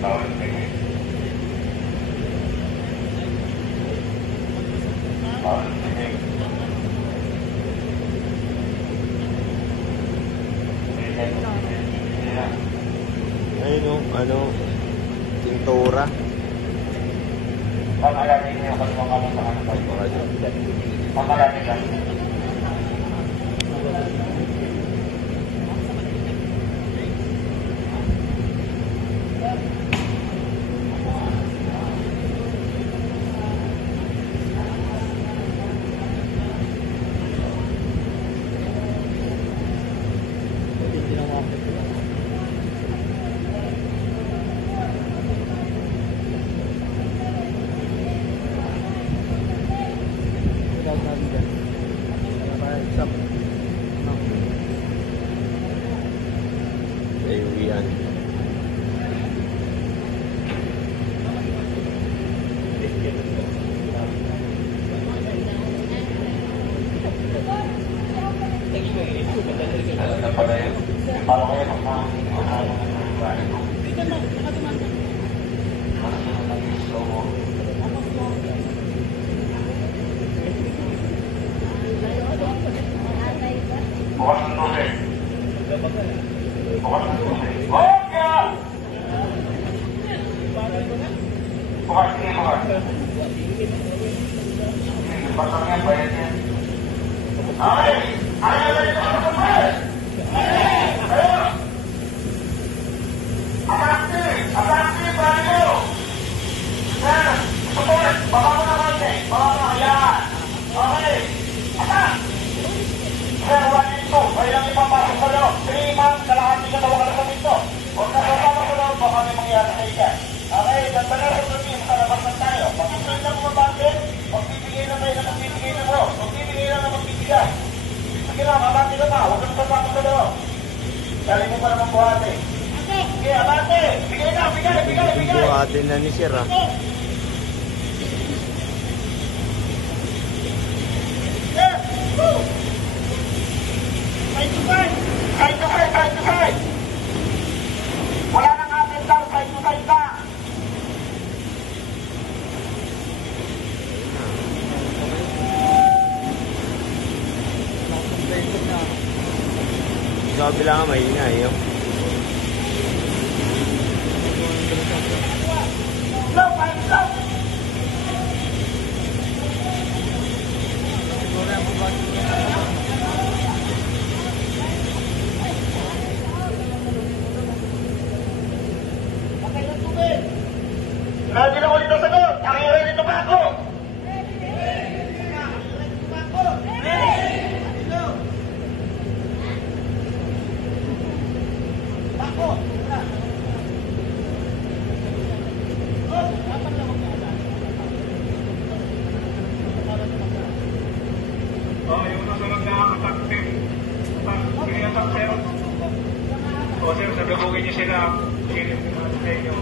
Ayun o, ano, pintura. Pangalanin niyo kung mga sa ano pa ito. Pangalanin lang. Ayun yan. Paano kayo bukas ng tubig. Bukas ng tubig. Okay! Bukas, sige, bukas. Pasang yan, bayad yan. Okay! Ayaw na rin ako sa bayad! Ayaw! Abante! Abante, bali mo! Yan! Support! Baka mo na konti! Baka mo, yan! Okay! Atak! Sir, 1-2. May lang ipapasok sa loob. 3 months, kalahati ka tawa ka na sa pinto. Huwag na sa loob, baka may mangyari sa ikan. Okay, ganda na sa routine, sa labas na tayo. Pag-ibigay na mga bakit, magbibigay na kayo na magbibigay na mo. Magbibigay na magbibigay. Sige na, mabati ka pa. Huwag na papasok sa loob. Dali mo pa naman buhati. Sige, abante. Bigay na, bigay. Buhatin na ni Sir, ah. Yes! Woo! Side to side! Side to side! Side to side! Wala nang atin daw! Side to side na! Sabi lang may ingay, yun. Slow! Fine! Slow! Lagi na ulit ang sagot! Nakira rin naman ako! Yung susunod na attack team. Attack sir. O sir, sabagugin niyo sila. Sige, sa inyo.